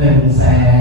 mình sẽ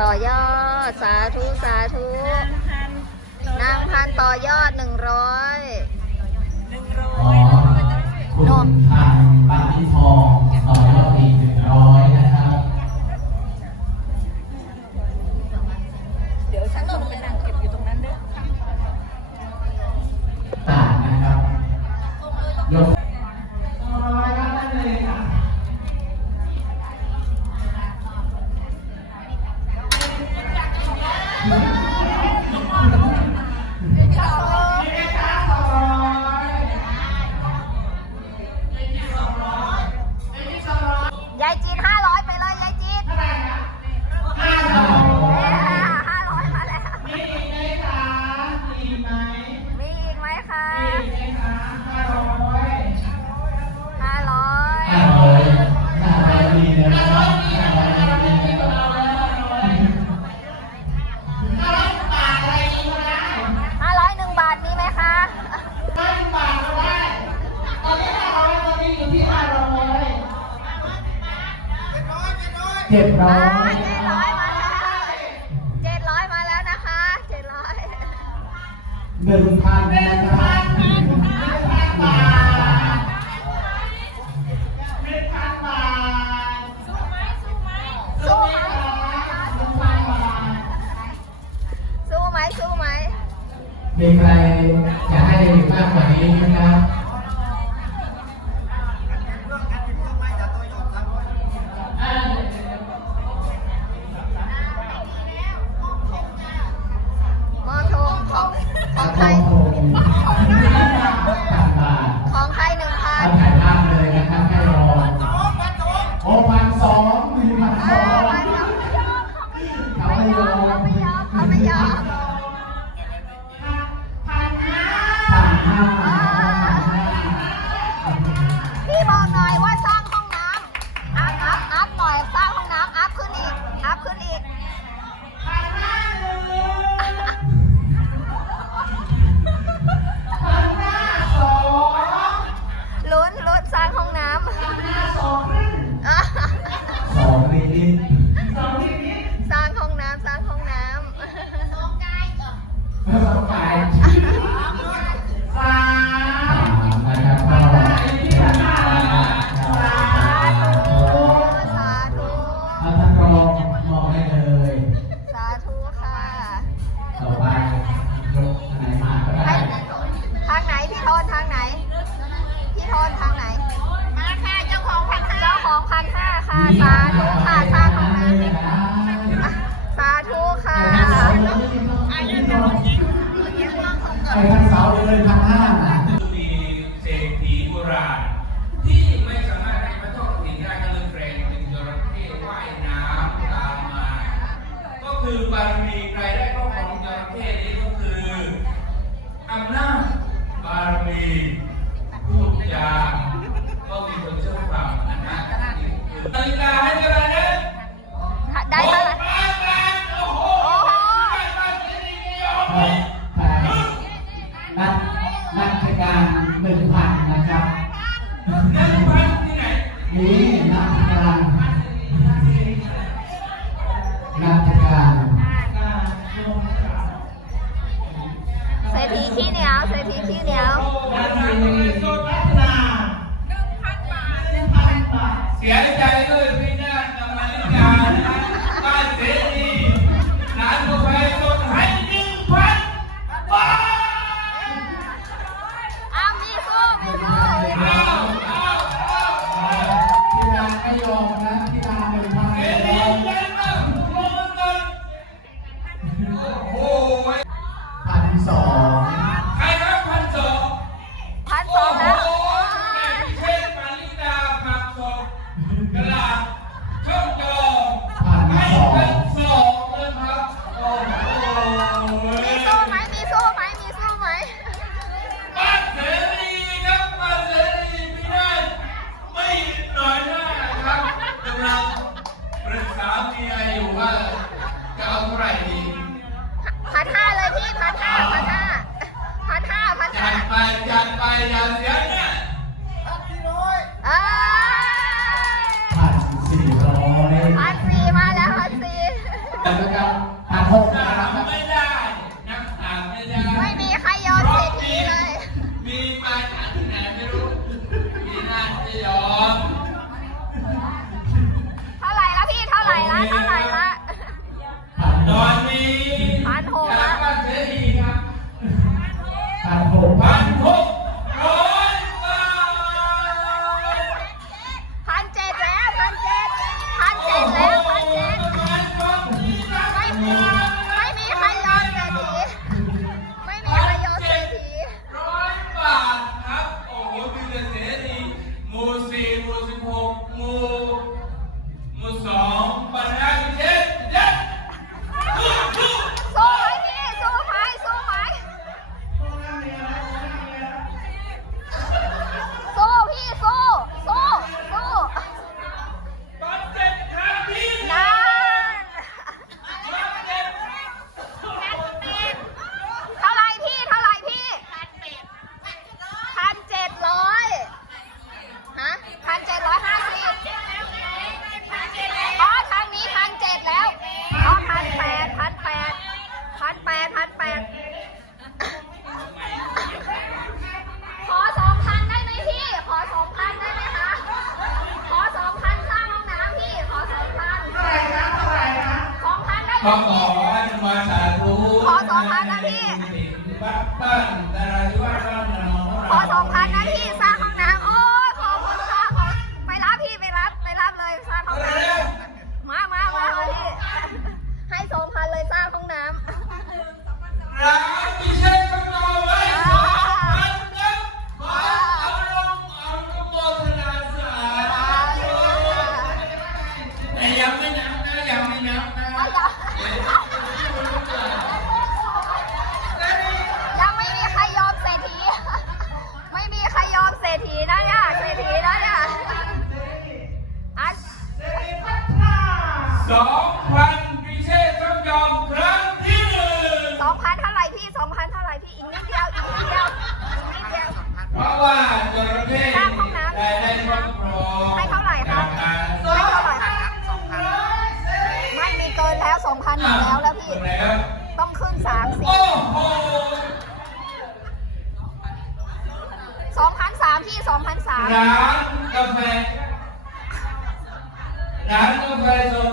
ต่อยอด สาธุ สาธุ นางพันต่อยอดหนึ่งร้อยหนึ่งร้อยคุณทางปานิทอง อที่ห้ายเจ็ดร้อย เจ็ดร้อยมาแล้วเจ็ดร้อยมาแล้วนะคะเจ็ดร้อยหนึ่งพันหนึ่งพันหนึ่งพันบาทหนึ่งพันบาทสู้ไหมสู้ไหมสู้ไหมหนึ่งพันบาทสู้ไหมสู้ไหมมีใครจะให้มากกว่านี้ไหมครับ สาธุค่ะ Amen. มาสาธุขอสองพันนะพี่บ้าน้านดาราธิวาบ้านนาขอสองพันนะพี่สร้างห้องน้ำโอ้ยขอบคุณค่ะขอไปรับพี่ไปรับไปรับเลยสร้างห้องน้ำมามามาพี่ให้สองพันเลยสร้างห้องน้ำร้าพี่ จระเข้สร้างห้องน้ำ ได้ได้รอครให้เท่าไหร่คะ จากการไม่มีเกินแล้วสองพันหนึ่งแล้วแล้วพี่ต้องขึ้นสามสิบสองพันสามพี่สองพันสามร้านกาแฟร้านกาแฟสด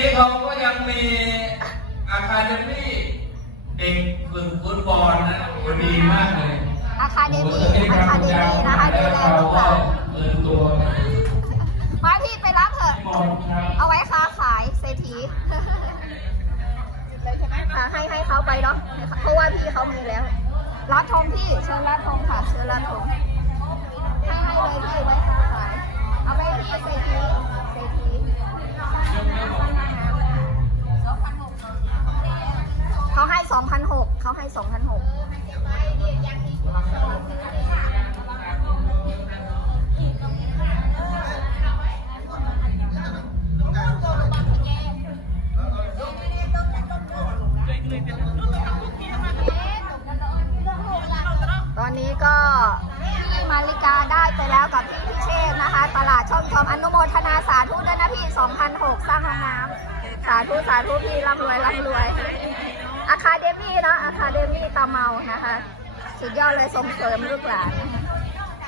นี้เขาก็ยังมีอาคาเดมี่เด็กฝึกฟุตบอลนะดีมากเลยอาคาเดมี่อาคาเดมี่นะคะดูแลลูกหลานเออตัวมาพี่ไปรับเถอะ เอาไว้ค้าขายเศรษฐีให้ให้เขาไปเนาะเพราะว่าพี่เขามีแล้วรับทองพี่เชิญรับทองค่ะเชิญรับทองให้ให้เลย อนนี้ก็พี่มาริกาได้ไปแล้วกับพี่พิเชษนะคะ ตลาดช่องชอมอนุโมทนาสาธุด้วยนะพี่2,006 สร้างห้องน้ำสาธุสาธุพี่ร่ำรวยร่ำรวยอะคาเดมี่เนาะอะคาเดมี่ตาเมานะคะ สุดยอดเลยส่งเสริมลูกหลาน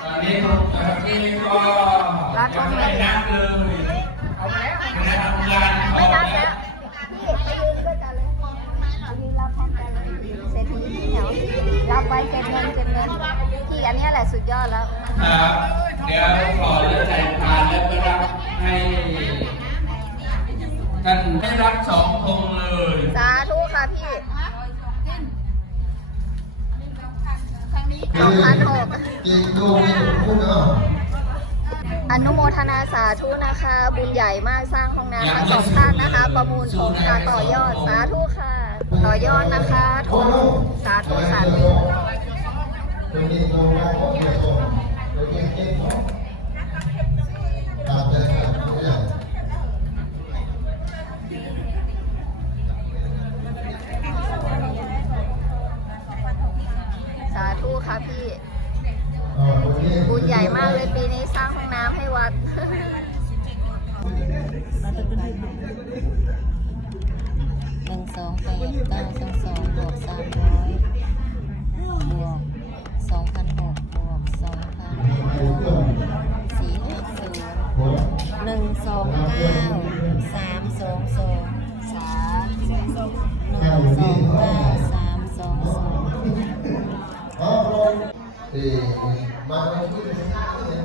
ตอนนี้ผมตอนนี้ก็ยังไม่นับเลยเอาแล้วคณะทำงานขไม่อนั รับไว้เก็บเงินเก็บเงินพี่อันเนี้ยแหละสุดยอดแล้วครับเดี๋ยวขอจะจ่ายผ่านแล้วก็รับให้ท่านได้รับสองธงเลย สาธุค่ะพี่สองพันหกกินดูนี่พูดเนาะอนุโมทนาสาธุนะคะ บุญใหญ่มากสร้างห้องน้ำทั้งสองท่านนะคะ ประมูลโครงการต่อยอดสาธุค่ะ ต่อยอดนะคะทุกสาธุสาธุสาธุค่ะพี่บุญใหญ่มากเลยปีนี้สร้างห้องน้ำให้วัด หนึ่งสองแปดเก้าสองสองบวกสามร้อยบวกสองพันหกบวกสองพันสี่ห้าศูนย์หนึ่งสองเก้าสามสองสองสามหนึ่งสองเก้าสามสองสองอ๋อที่มาที่